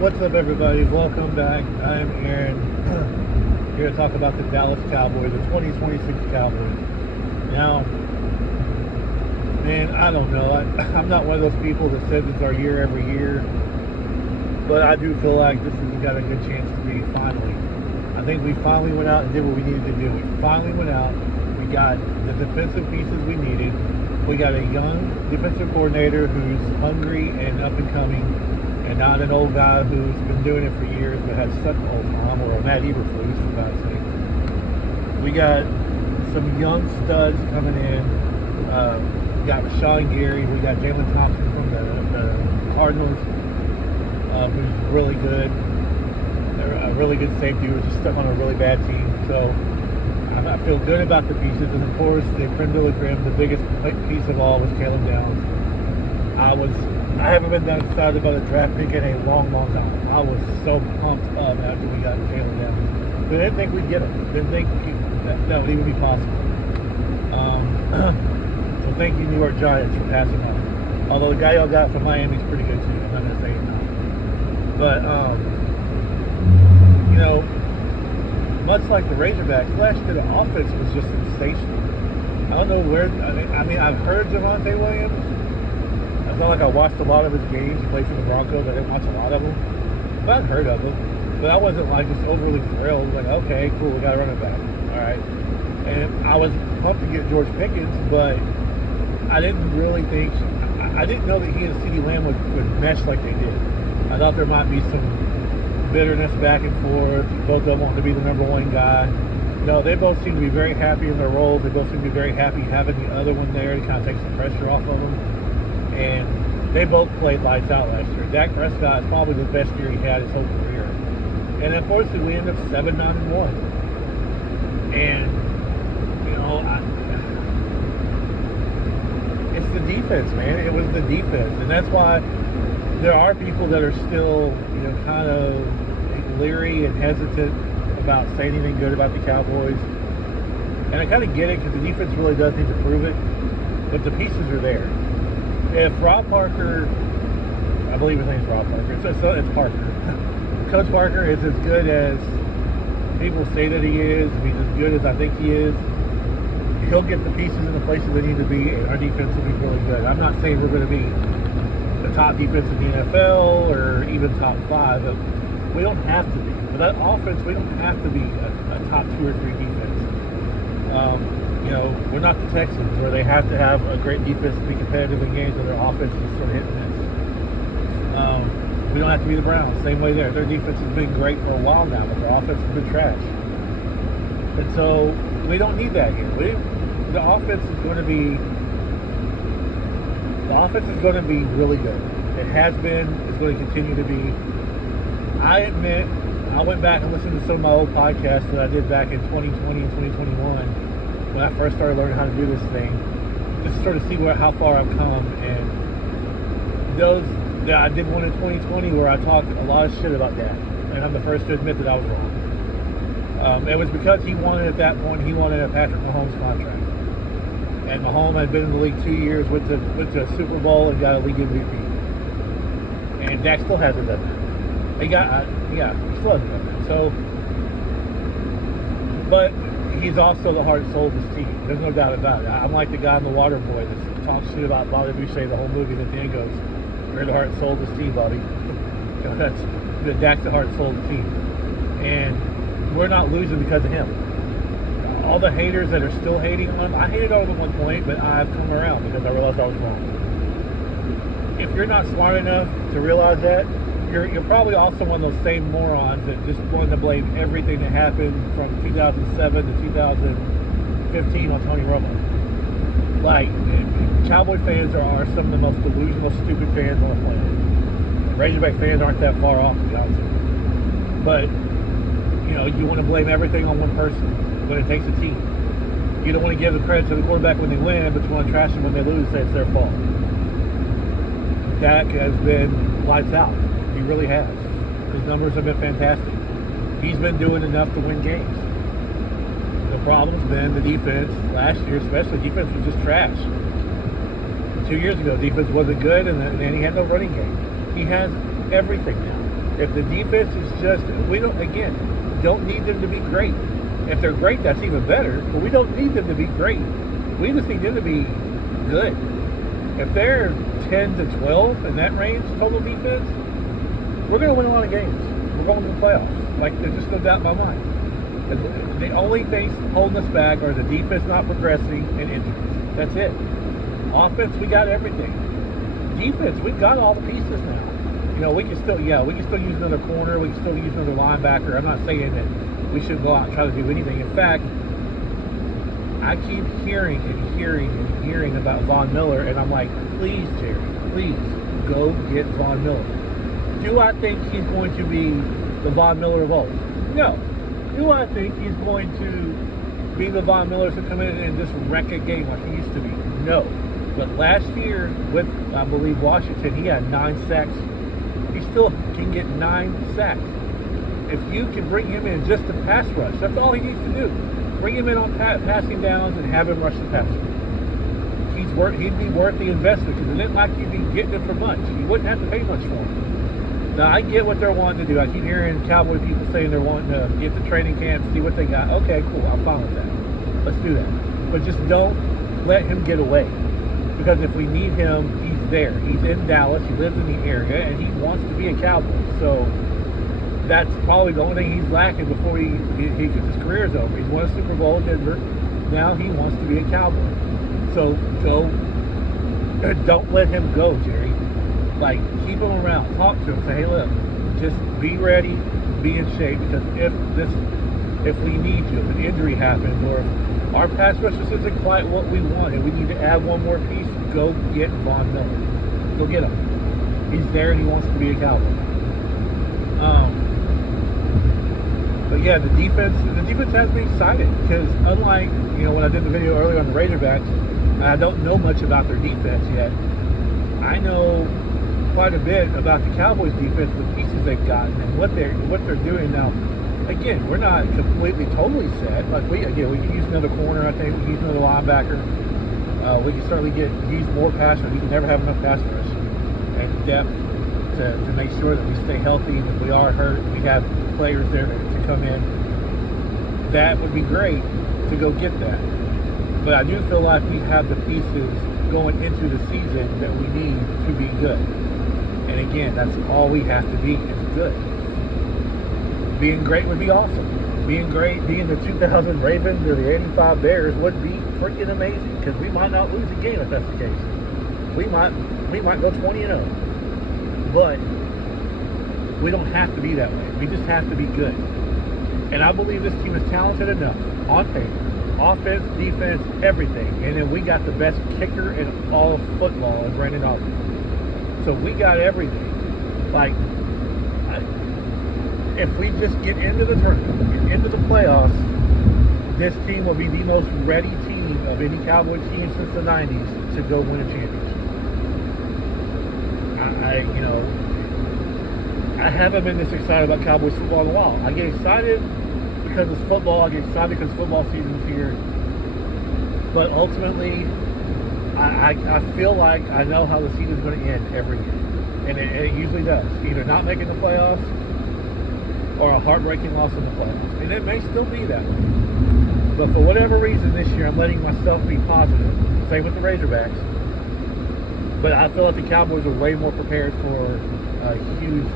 What's up, everybody? Welcome back. I'm Aaron, here to talk about the Dallas Cowboys, the 2026 Cowboys. Now, man, I don't know. I'm not one of those people that says it's our year every year, but I do feel like this has got a good chance to be finally. I think we finally went out and did what we needed to do. We finally went out. We got the defensive pieces we needed. We got a young defensive coordinator who's hungry and up and coming, and not an old guy who's been doing it for years but has such an old time, or a Matt Eberflus, for God's sake. We got some young studs coming in. We got Rashawn Gary. We got Jalen Thompson from the Cardinals, who's really good. A really good safety who was just stuck on a really bad team. So I feel good about the pieces. And of course, the creme de la creme, the biggest piece of all was Caleb Downs. I haven't been that excited about a draft pick in a long, long time. I was so pumped up after we got Caleb Downs. But I didn't think we'd get him. Didn't think that would even be possible. So thank you, New York Giants, for passing on. Although the guy y'all got from Miami is pretty good too. I'm not gonna say it now. But you know, much like the Razorbacks, last year the offense was just sensational. I don't know where. I mean, I've heard Javonte Williams. It's not like I watched a lot of his games. He played for the Broncos. I didn't watch a lot of them, but I've heard of him. But I wasn't like just overly thrilled. Like, okay, cool, we got a running back. All right. And I was pumped to get George Pickens, but I didn't really think. I didn't know that he and CeeDee Lamb would mesh like they did. I thought there might be some bitterness back and forth. Both of them wanted to be the number one guy. No, they both seem to be very happy in their roles. They both seem to be very happy having the other one there to kind of take some pressure off of them. And they both played lights out last year. Dak Prescott is probably the best year he had his whole career. And unfortunately, we ended up 7-9-1. And, you know, it's the defense, man. It was the defense. And that's why there are people that are still, you know, kind of leery and hesitant about saying anything good about the Cowboys. And I kind of get it, because the defense really does need to prove it. But the pieces are there. If Rob Parker, I believe his name's Rob Parker, it's Parker. Coach Parker is as good as people say that he is. If he's as good as I think he is, he'll get the pieces in the places they need to be, and our defense will be really good. I'm not saying we're going to be the top defense in the NFL or even top 5, but we don't have to be. With that offense, we don't have to be a top 2 or 3 defense. You know, we're not the Texans, where they have to have a great defense to be competitive in games, and their offense is sort of hit and miss. We don't have to be the Browns. Same way there. Their defense has been great for a while now, but their offense has been trash. And so we don't need that here. The offense is going to be really good. It has been. It's going to continue to be. I admit, I went back and listened to some of my old podcasts that I did back in 2020 and 2021 when I first started learning how to do this thing, just to sort of see how far I've come. And those that I did one in 2020 where I talked a lot of shit about Dak, and I'm the first to admit that I was wrong. It was because he wanted, at that point, a Patrick Mahomes contract. And Mahomes had been in the league 2 years, went to a Super Bowl and got a league MVP. And Dak still hasn't done that. He still hasn't done that. So, but he's also the heart and soul of this team. There's no doubt about it. I'm like the guy in The Water Boy that talks shit about Bobby Boucher the whole movie, and at the end goes, "You're the heart and soul of this team, Bobby." You know, Dak's the heart and soul of the team. And we're not losing because of him. All the haters that are still hating on him, I hated on him at one point, but I've come around because I realized I was wrong. If you're not smart enough to realize that, you're probably also one of those same morons that just wanted to blame everything that happened from 2007 to 2015 on Tony Romo. Like, Cowboy fans are some of the most delusional, stupid fans on the planet. Razorback fans aren't that far off, to be honest with you. But, you know, you want to blame everything on one person when it takes a team. You don't want to give the credit to the quarterback when they win, but you want to trash them when they lose, say it's their fault. Dak has been lights out. He really has. His numbers have been fantastic. He's been doing enough to win games. The problem's been the defense. Last year, especially, defense was just trash. 2 years ago, defense wasn't good, and he had no running game. He has everything now. If the defense is just, we don't need them to be great. If they're great, that's even better. But we don't need them to be great. We just need them to be good. If they're 10 to 12 in that range total defense, we're going to win a lot of games. We're going to the playoffs. Like, there's just no doubt in my mind. The only things holding us back are the defense not progressing and injuries. That's it. Offense, we got everything. Defense, we've got all the pieces now. You know, we can still use another corner. We can still use another linebacker. I'm not saying that we should go out and try to do anything. In fact, I keep hearing about Von Miller, and I'm like, please, Jerry, please go get Von Miller. Do I think he's going to be the Von Miller of old? No. Do I think he's going to be the Von Miller to come in and just wreck a game like he used to be? No. But last year with, I believe, Washington, he had 9 sacks. He still can get 9 sacks. If you can bring him in just to pass rush, that's all he needs to do. Bring him in on passing downs and have him rush the passer. He'd be worth the investment because it isn't like you'd be getting him for much. You wouldn't have to pay much for him. Now, I get what they're wanting to do. I keep hearing Cowboy people saying they're wanting to get to training camp, see what they got. Okay, cool. I'm fine with that. Let's do that. But just don't let him get away. Because if we need him, he's there. He's in Dallas. He lives in the area, and he wants to be a Cowboy. So that's probably the only thing he's lacking before his career's over. He's won a Super Bowl in Denver. Now he wants to be a Cowboy. So don't let him go, Jerry. Like, keep him around. Talk to him. Say, hey, look, just be ready, be in shape. Because if we need you, if an injury happens, or if our pass rush isn't quite what we want, and we need to add one more piece, go get Von Miller. Go get him. He's there, and he wants to be a Cowboy. But yeah, the defense has me excited because unlike, when I did the video earlier on the Razorbacks, I don't know much about their defense yet. I know quite a bit about the Cowboys defense, the pieces they've gotten and what they're doing now. Again, we're not completely totally set. Like we can use another corner. I think we can use another linebacker. We can certainly use more pass rush. We can never have enough pass rush and depth to make sure that we stay healthy. And if we are hurt, we have players there to come in. That would be great to go get that. But I do feel like we have the pieces going into the season that we need to be good. And again, that's all we have to be is good. Being great would be awesome. Being great, being the 2000 Ravens or the 85 Bears would be freaking amazing because we might not lose a game if that's the case. We might go 20-0. But we don't have to be that way. We just have to be good. And I believe this team is talented enough on paper. Offense, defense, everything. And then we got the best kicker in all of football in Brandon Aubrey. So we got everything. Like, if we just get into the tournament, get into the playoffs, this team will be the most ready team of any Cowboy team since the 90s to go win a championship. I haven't been this excited about Cowboys football in a while. I get excited because it's football. I get excited because football season's here. But ultimately, I feel like I know how the season's going to end every year. And it usually does. Either not making the playoffs or a heartbreaking loss in the playoffs. And it may still be that way. But for whatever reason this year, I'm letting myself be positive. Same with the Razorbacks. But I feel like the Cowboys are way more prepared for a huge,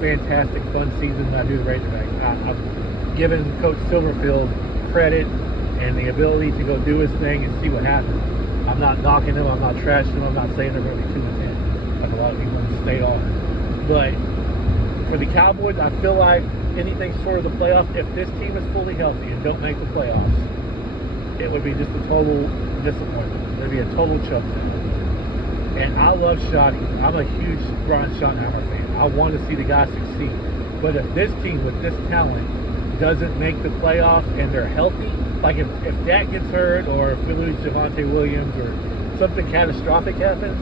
fantastic, fun season than I do the Razorbacks. I'm giving Coach Silverfield credit and the ability to go do his thing and see what happens. I'm not knocking him. I'm not trashing him. I'm not saying they're going to be 2-10 like a lot of people in the state are. But for the Cowboys, I feel like anything short of the playoffs, if this team is fully healthy and don't make the playoffs, it would be just a total disappointment. It would be a total choke down. And I love Shoddy. I'm a huge Brian Schottenheimer fan. I want to see the guy succeed. But if this team with this talent doesn't make the playoffs and they're healthy, like if Dak gets hurt or if we lose Javonte Williams or something catastrophic happens,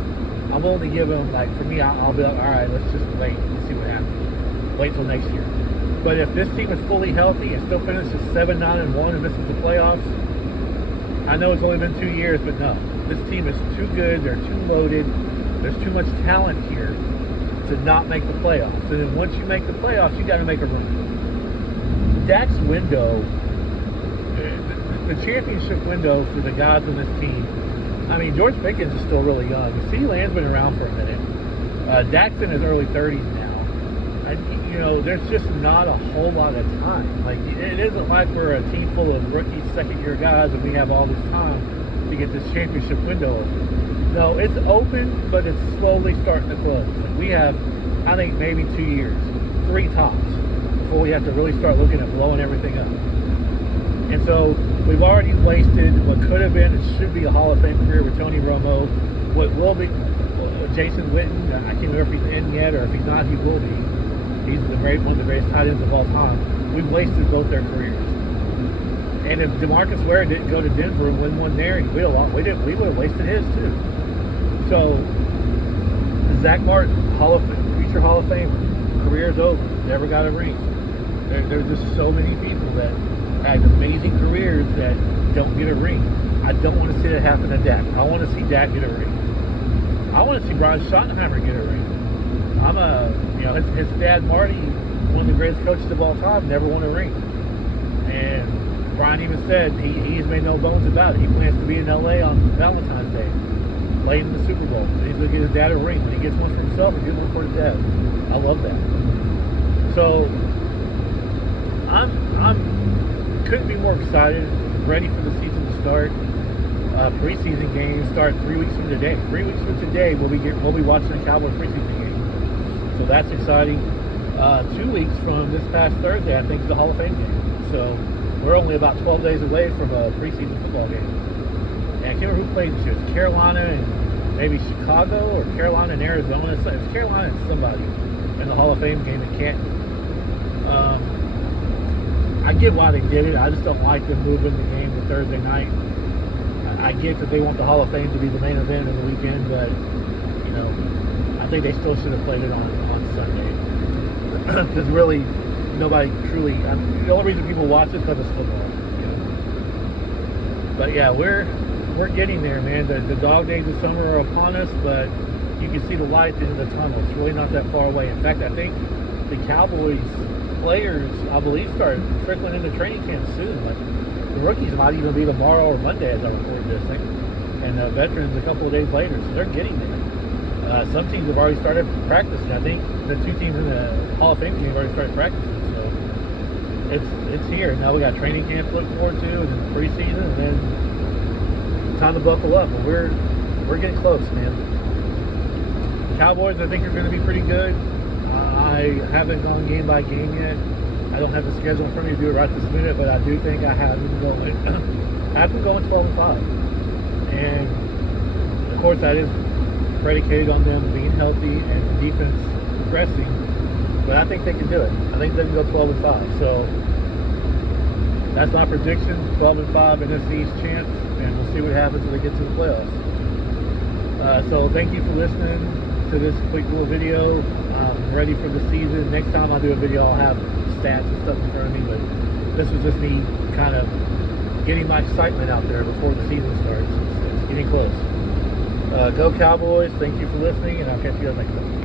I'm willing to give them, like, for me, I'll be like, all right, let's just wait and see what happens. Wait till next year. But if this team is fully healthy and still finishes 7-9-1 and misses the playoffs, I know it's only been 2 years, but no. This team is too good. They're too loaded. There's too much talent here to not make the playoffs. And then once you make the playoffs, you got to make a run. Dak's window, the championship window for the guys on this team, I mean, George Pickens is still really young. CeeDee Lamb's been around for a minute. Dak's in his early 30s now. And, you know, there's just not a whole lot of time. Like, it isn't like we're a team full of rookie second-year guys and we have all this time to get this championship window open. No, it's open, but it's slowly starting to close. Like, we have, I think, maybe 2 years, 3 tops, before we have to really start looking at blowing everything up. And so we've already wasted what could have been and should be a Hall of Fame career with Tony Romo. What will be Jason Witten. I can't remember if he's in yet, or if he's not, he will be. He's one of the greatest tight ends of all time. We've wasted both their careers. And if DeMarcus Ware didn't go to Denver and win one there, we would have wasted his too. So Zach Martin, future Hall of Famer, career's over, never got a ring. There's just so many people that had amazing careers that don't get a ring. I don't want to see that happen to Dak. I want to see Dak get a ring. I want to see Brian Schottenheimer get a ring. His dad Marty, one of the greatest coaches of all time, never won a ring. And Brian even said he's made no bones about it. He plans to be in LA on Valentine's Day, playing in the Super Bowl. And he's going to get his dad a ring. When he gets one for himself, he'll get one for his dad. I love that. So I'm couldn't be more excited, ready for the season to start. Preseason games start 3 weeks from today. 3 weeks from today, we'll be watching the Cowboys preseason game. So that's exciting. 2 weeks from this past Thursday, I think, is the Hall of Fame game. So we're only about 12 days away from a preseason football game. And I can't remember who played this year. It's Carolina and maybe Chicago, or Carolina and Arizona. It was Carolina and somebody in the Hall of Fame game in Canton. I get why they did it. I just don't like them moving the game to Thursday night. I get that they want the Hall of Fame to be the main event of the weekend, but, you know, I think they still should have played it on Sunday. Because really, nobody truly, the only reason people watch it is because it's football. You know? But yeah, we're getting there, man. The dog days of summer are upon us, but you can see the light at the end of the tunnel. It's really not that far away. In fact, I think the Cowboys players, I believe, start trickling into training camp soon. Like, the rookies might even be tomorrow or Monday as I record this thing, and the veterans a couple of days later. So they're getting there. Some teams have already started practicing. I think the 2 teams in the Hall of Fame team have already started practicing. So it's here. Now we got training camp to look forward to, and then preseason, and then time to buckle up. But we're getting close, man. Cowboys, I think, are going to be pretty good. I haven't gone game by game yet. I don't have the schedule in front of me to do it right this minute, but I do think I have them going. I have them going 12-5, and of course that is predicated on them being healthy and the defense progressing. But I think they can do it. I think they can go 12-5. So that's my prediction: 12-5 NFC East chance, and we'll see what happens when they get to the playoffs. So thank you for listening to this quick little video. I'm ready for the season. Next time I do a video, I'll have stats and stuff in front of me, but this was just me kind of getting my excitement out there before the season starts. It's getting close. Go Cowboys. Thank you for listening, and I'll catch you guys next time.